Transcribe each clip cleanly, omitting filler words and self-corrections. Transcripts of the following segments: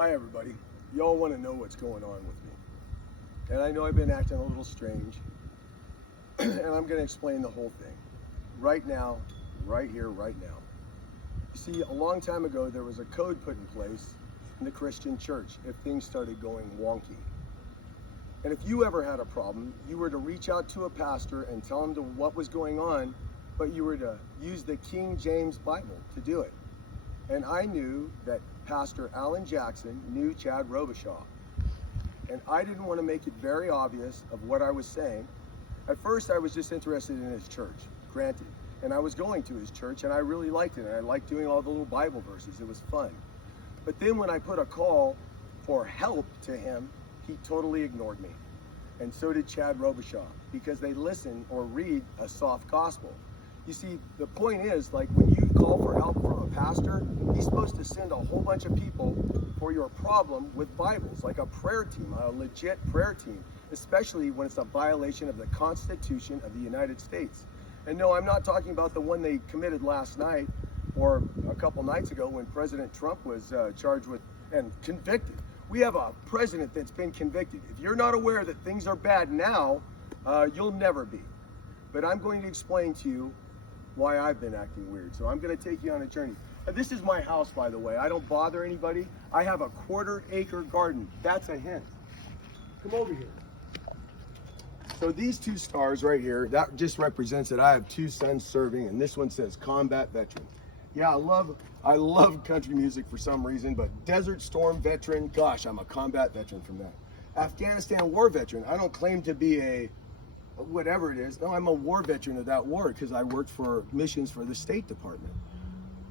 Hi everybody. Y'all want to know what's going on with me. And I know I've been acting a little strange. And I'm going to explain the whole thing. Right now, right here, right now. You see, a long time ago there was a code put in place in the Christian church if things started going wonky. And if you ever had a problem, you were to reach out to a pastor and tell him what was going on, but you were to use the King James Bible to do it. And I knew that Pastor Alan Jackson knew Chad Robert Shawn. And I didn't want to make it very obvious of what I was saying. At first, I was just interested in his church, granted. And I was going to his church, and I really liked it. And I liked doing all the little Bible verses. It was fun. But then when I put a call for help to him, he totally ignored me. And so did Chad Robert Shawn, because they listen or read a soft gospel. You see, the point is, like when you call for help from a pastor, he's supposed to send a whole bunch of people for your problem with Bibles, like a prayer team, a legit prayer team, especially when it's a violation of the Constitution of the United States. And no, I'm not talking about the one they committed last night or a couple nights ago when President Trump was charged with and convicted. We have a president that's been convicted. If you're not aware that things are bad now, you'll never be. But I'm going to explain to you why I've been acting weird. So I'm going to take you on a journey. This is my house, by the way. I don't bother anybody. I have a 1/4-acre garden. That's a hint. Come over here. So these two stars right here, that just represents that I have 2 sons serving, and this one says combat veteran. Yeah, I love country music for some reason, but Desert Storm veteran, gosh, I'm a combat veteran from that. Afghanistan war veteran, I don't claim to be a whatever it is. No, I'm a war veteran of that war because I worked for missions for the State Department.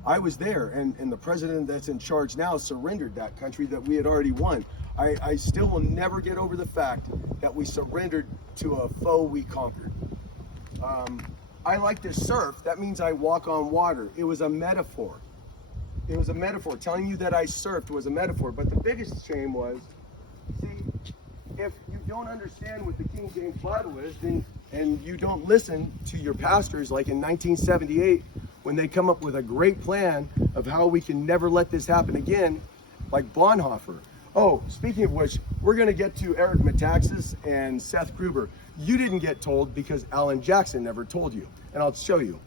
I was there, and the president that's in charge now surrendered that country that we had already won. I still will never get over the fact that we surrendered to a foe we conquered. I like to surf. That means I walk on water. It was a metaphor. It was a metaphor. Telling you that I surfed was a metaphor. But the biggest shame was, see, if you don't understand what the King James Bible is, then, and you don't listen to your pastors, like in 1978, when they come up with a great plan of how we can never let this happen again, like Bonhoeffer. Oh, speaking of which, we're going to get to Eric Metaxas and Seth Gruber. You didn't get told because Alan Jackson never told you, and I'll show you.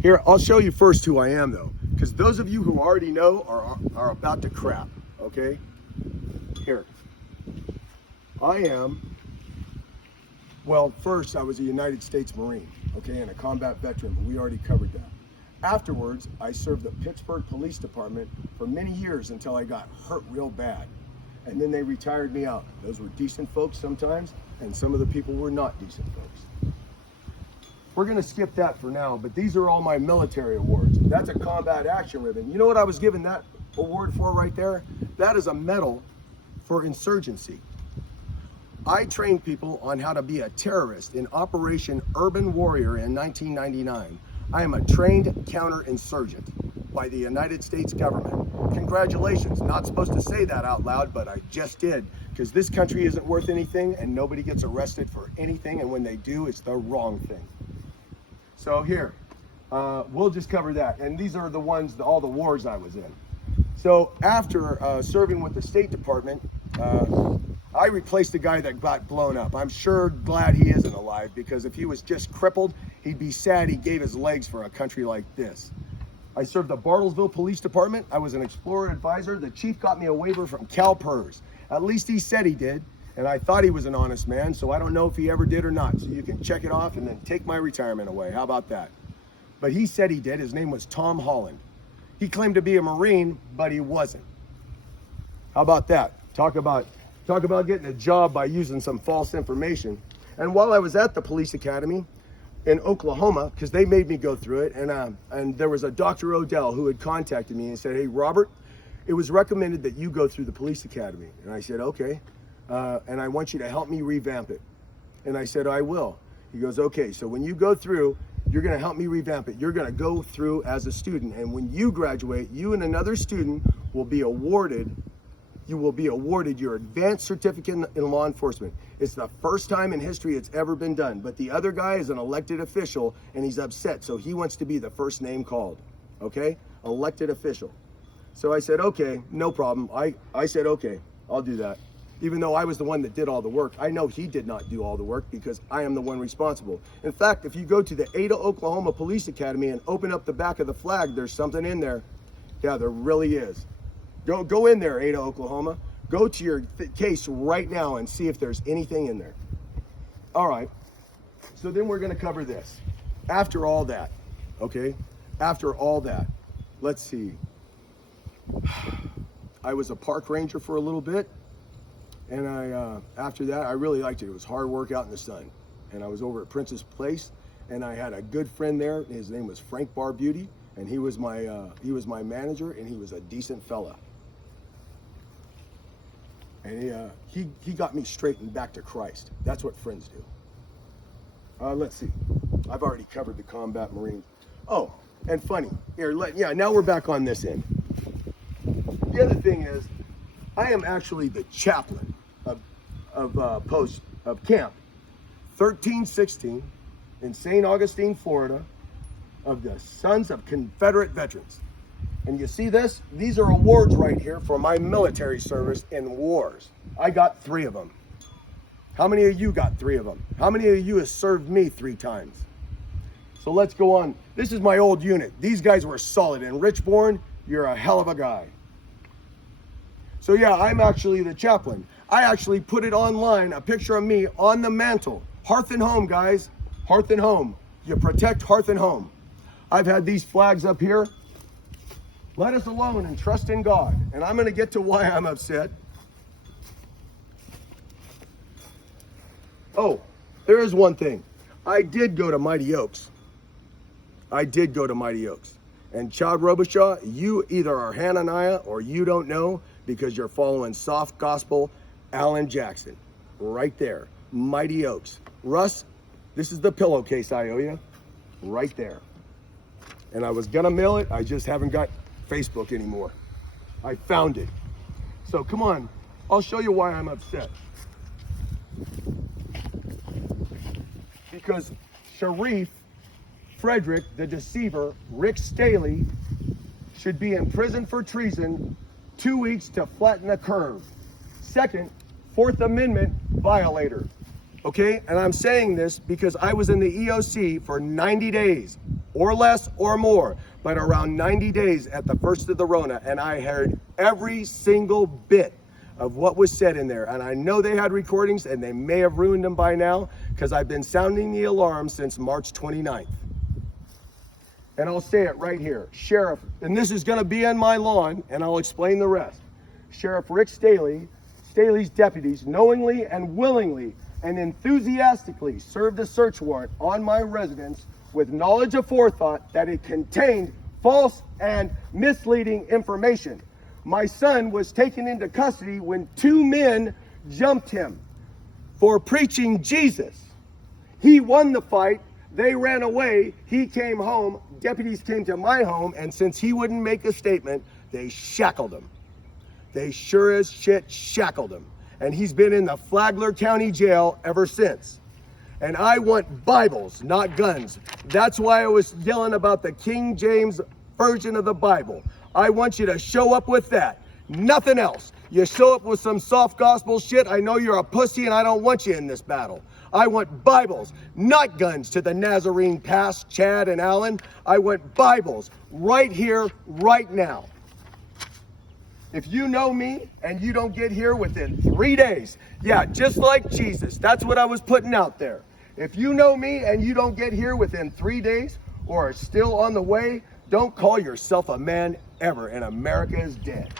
Here, I'll show you first who I am, though, because those of you who already know are about to crap, okay? Here. I am, well, first I was a United States Marine, okay, and a combat veteran, but we already covered that. Afterwards, I served the Pittsburgh Police Department for many years until I got hurt real bad. And then they retired me out. Those were decent folks sometimes, and some of the people were not decent folks. We're gonna skip that for now, but these are all my military awards. That's a combat action ribbon. You know what I was given that award for right there? That is a medal for insurgency. I trained people on how to be a terrorist in Operation Urban Warrior in 1999. I am a trained counterinsurgent by the United States government. Congratulations. Not supposed to say that out loud, but I just did, because this country isn't worth anything and nobody gets arrested for anything, and when they do, it's the wrong thing. So here, we'll just cover that. And these are the ones, all the wars I was in. So after serving with the State Department, I replaced the guy that got blown up. I'm sure glad he isn't alive, because if he was just crippled, he'd be sad he gave his legs for a country like this. I served the Bartlesville Police Department. I was an Explorer advisor. The chief got me a waiver from CalPERS. At least he said he did, and I thought he was an honest man, so I don't know if he ever did or not. So you can check it off and then take my retirement away. How about that? But he said he did. His name was Tom Holland. He claimed to be a Marine, but he wasn't. How about that? Talk about getting a job by using some false information. And while I was at the police academy in Oklahoma, because they made me go through it, and there was a Dr. Odell who had contacted me and said, "Hey, Robert, it was recommended that you go through the police academy." And I said, "Okay, and I want you to help me revamp it." And I said, "I will." He goes, "Okay, so when you go through, you're going to help me revamp it. You're going to go through as a student, and when you graduate, you and another student will be awarded your advanced certificate in law enforcement. It's the first time in history it's ever been done, but the other guy is an elected official and he's upset, so he wants to be the first name called, okay? Elected official. So I said, okay, no problem. I said, okay, I'll do that. Even though I was the one that did all the work, I know he did not do all the work because I am the one responsible. In fact, if you go to the Ada, Oklahoma Police Academy and open up the back of the flag, there's something in there. Yeah, there really is. Go in there, Ada, Oklahoma. Go to your case right now and see if there's anything in there. All right. So then we're going to cover this. After all that, okay? After all that, let's see. I was a park ranger for a little bit. And after that, I really liked it. It was hard work out in the sun. And I was over at Prince's Place, and I had a good friend there. His name was Frank Barbuti, and he was my manager, and he was a decent fella. And he got me straightened back to Christ. That's what friends do. Let's see. I've already covered the combat Marines. Oh, and funny. Here, now we're back on this end. The other thing is, I am actually the chaplain of Camp 1316 in St. Augustine, Florida, of the Sons of Confederate Veterans. And you see this? These are awards right here for my military service in wars. I got 3 of them. How many of you got 3 of them? How many of you have served me 3 times? So let's go on. This is my old unit. These guys were solid. And Richborn, you're a hell of a guy. So yeah, I'm actually the chaplain. I actually put it online, a picture of me on the mantle. Hearth and home, guys. Hearth and home. You protect hearth and home. I've had these flags up here. Let us alone and trust in God. And I'm going to get to why I'm upset. Oh, there is one thing. I did go to Mighty Oaks. And Chad Robichaud, you either are Hananiah or you don't know because you're following soft gospel Alan Jackson. Right there. Mighty Oaks. Russ, this is the pillowcase I owe you. Right there. And I was going to mail it. I just haven't got Facebook anymore. I found it. So come on. I'll show you why I'm upset. Because Sharif Frederick, the deceiver, Rick Staley, should be in prison for treason, 2 weeks to flatten the curve. Second, Fourth Amendment violator. Okay, and I'm saying this because I was in the EOC for 90 days, or less or more, but around 90 days at the first of the Rona, and I heard every single bit of what was said in there. And I know they had recordings, and they may have ruined them by now, because I've been sounding the alarm since March 29th. And I'll say it right here. Sheriff, and this is going to be on my lawn, and I'll explain the rest. Sheriff Rick Staley's deputies knowingly and willingly and enthusiastically served a search warrant on my residence with knowledge of forethought that it contained false and misleading information. My son was taken into custody when 2 men jumped him for preaching Jesus. He won the fight. They ran away. He came home. Deputies came to my home, and since he wouldn't make a statement, they shackled him. They sure as shit shackled him. And he's been in the Flagler County Jail ever since. And I want Bibles, not guns. That's why I was yelling about the King James Version of the Bible. I want you to show up with that. Nothing else. You show up with some soft gospel shit, I know you're a pussy and I don't want you in this battle. I want Bibles, not guns to the Nazarene Pass, Chad and Alan. I want Bibles right here, right now. If you know me and you don't get here within 3 days, yeah, just like Jesus, that's what I was putting out there. If you know me and you don't get here within 3 days or are still on the way, don't call yourself a man ever, and America is dead.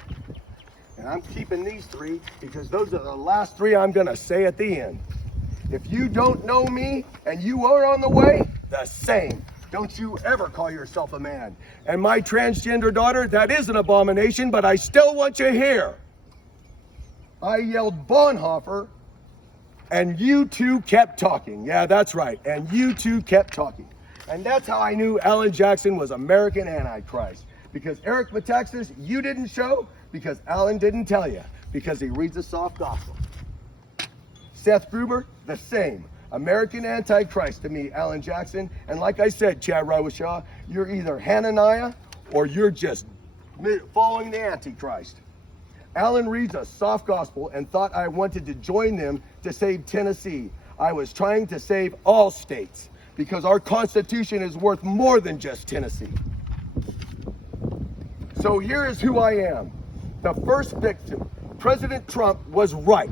And I'm keeping these 3 because those are the last 3 I'm going to say at the end. If you don't know me and you are on the way, the same. Don't you ever call yourself a man. And my transgender daughter, that is an abomination, but I still want you here. I yelled Bonhoeffer, and you 2 kept talking. Yeah, that's right. And you 2 kept talking. And that's how I knew Alan Jackson was American Antichrist. Because Eric Metaxas, you didn't show, because Alan didn't tell you, because he reads the soft gospel. Seth Gruber, the same. American Antichrist to me, Alan Jackson. And like I said, Chad Robichaud, you're either Hananiah or you're just following the Antichrist. Alan reads a soft gospel and thought I wanted to join them to save Tennessee. I was trying to save all states because our Constitution is worth more than just Tennessee. So here is who I am. The first victim. President Trump was right.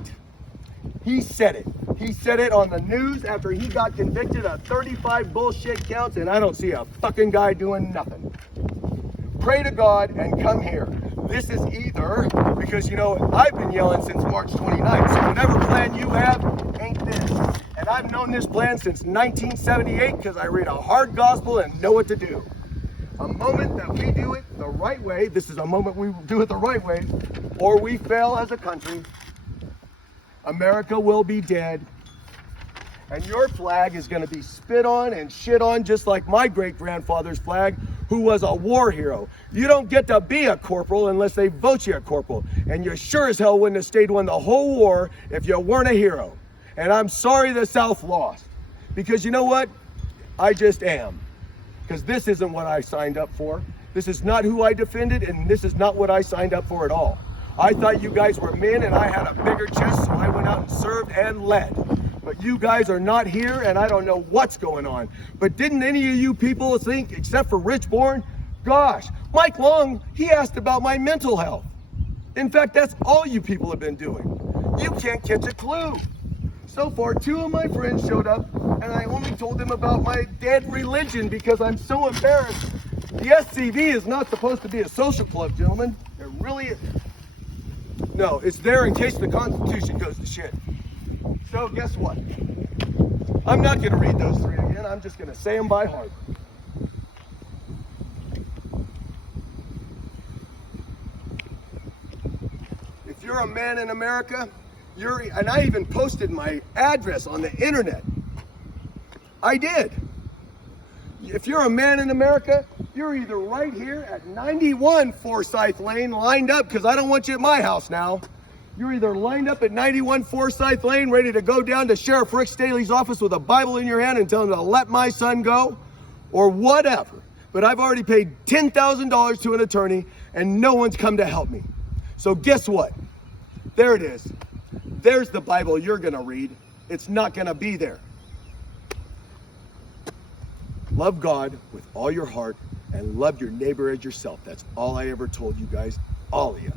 He said it. He said it on the news after he got convicted of 35 bullshit counts, and I don't see a fucking guy doing nothing. Pray to God and come here. This is either, because you know, I've been yelling since March 29th, so whatever plan you have ain't this. And I've known this plan since 1978 because I read a hard gospel and know what to do. A moment that we do it the right way, this is a moment we do it the right way, or we fail as a country, America will be dead. And your flag is going to be spit on and shit on just like my great-grandfather's flag, who was a war hero. You don't get to be a corporal unless they vote you a corporal. And you sure as hell wouldn't have stayed won the whole war if you weren't a hero. And I'm sorry the South lost. Because you know what? I just am. Because this isn't what I signed up for. This is not who I defended, and this is not what I signed up for at all. I thought you guys were men and I had a bigger chest, so I went out and served and led. But you guys are not here, and I don't know what's going on. But didn't any of you people think, except for Rich Bourne, gosh, Mike Long, he asked about my mental health. In fact, that's all you people have been doing. You can't catch a clue. So far, 2 of my friends showed up, and I only told them about my dead religion because I'm so embarrassed. The SCV is not supposed to be a social club, gentlemen. It really is. No, it's there in case the Constitution goes to shit. So guess what? I'm not going to read those 3 again. I'm just going to say them by heart. If you're a man in America, and I even posted my address on the internet. I did. If you're a man in America, you're either right here at 91 Forsyth Lane lined up, because I don't want you at my house now. You're either lined up at 91 Forsyth Lane, ready to go down to Sheriff Rick Staley's office with a Bible in your hand and tell him to let my son go, or whatever. But I've already paid $10,000 to an attorney, and no one's come to help me. So guess what? There it is. There's the Bible you're going to read. It's not going to be there. Love God with all your heart and love your neighbor as yourself. That's all I ever told you guys, all of you.